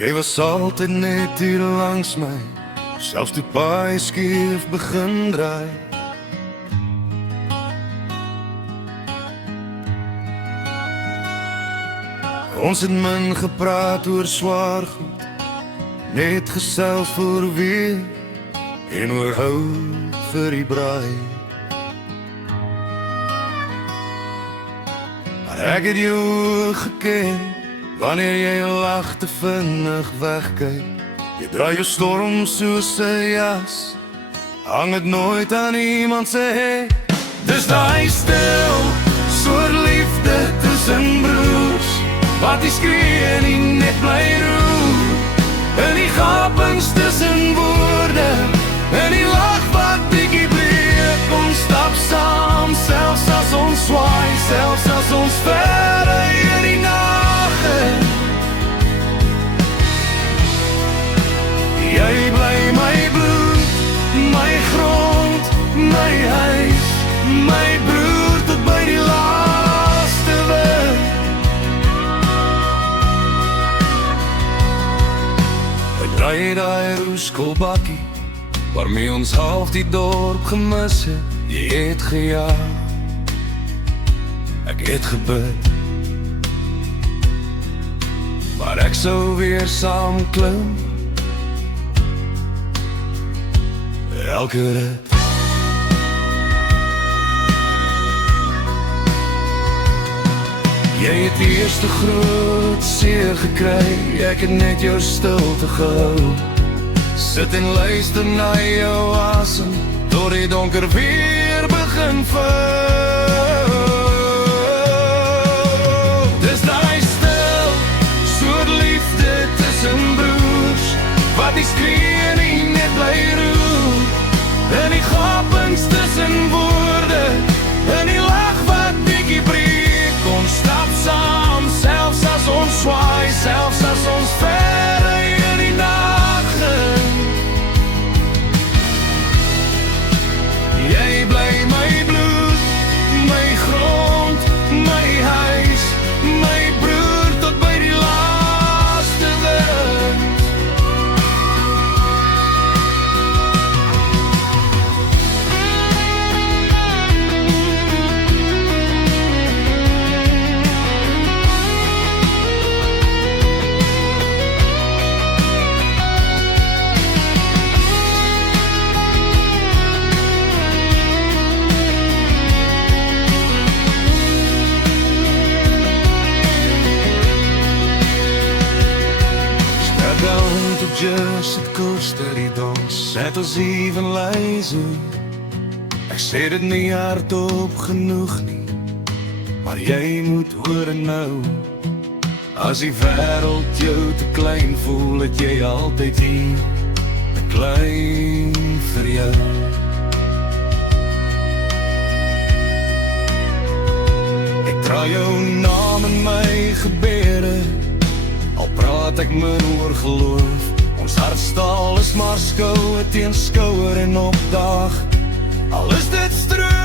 Jy was altyd net hier langs my, selfs toe paai skief begin draai. Ons het min gepraat oor swaar goed, net gesels voor weer en oor hou vir die braai. Maar ek het jou geken, wanneer jy lag te vinnig wegkyk. Jy draai jou storm soos 'n jas, hang het nooit aan iemand se hek. Dis daai stil, soort liefde tussen broers, wat die skree nie net bly roer. En die gapings tussen woorde, en die lach wat bietjie breek. Ons stap saam, selfs as ons swaai, selfs as ons verre in die nagte. Jy bly my bloed, my grond, my huis, my broer tot by die laaste weg. Ek draai daai roeskolbakkie, waarmee ons half die dorp gemis het. Jy het gejaag, ek het gebid, maar ek sou weer saam klim elke rit. Jy het die eerste groot seer gekry, ek het net jou stilte gehou. Sit en luister na jou asem, tot die donker weer begin vou. Dis daai stil, soort liefde tussen broers, wat die skree nie net bly roer. En die gapings tussen woorde, en die lach wat bietjie breek. Ons stap saam, selfs as ons swaai, selfs as ons verre in die nagte. Jy bly my bloed, my grond, my huis, my broer tot by die laaste wind. Just het koester die dans, het ons even luister. Ek sê dit nie hardop genoeg nie, maar jy moet hoor nou. As die wêreld jou te klein voel, het jy altyd hier, te klein vir jou. Ek dra jou naam in my gebede, al praat ek min oor geloof. Ons hartstaal is maar skouer teen skouer en opdag, al is dit stroom.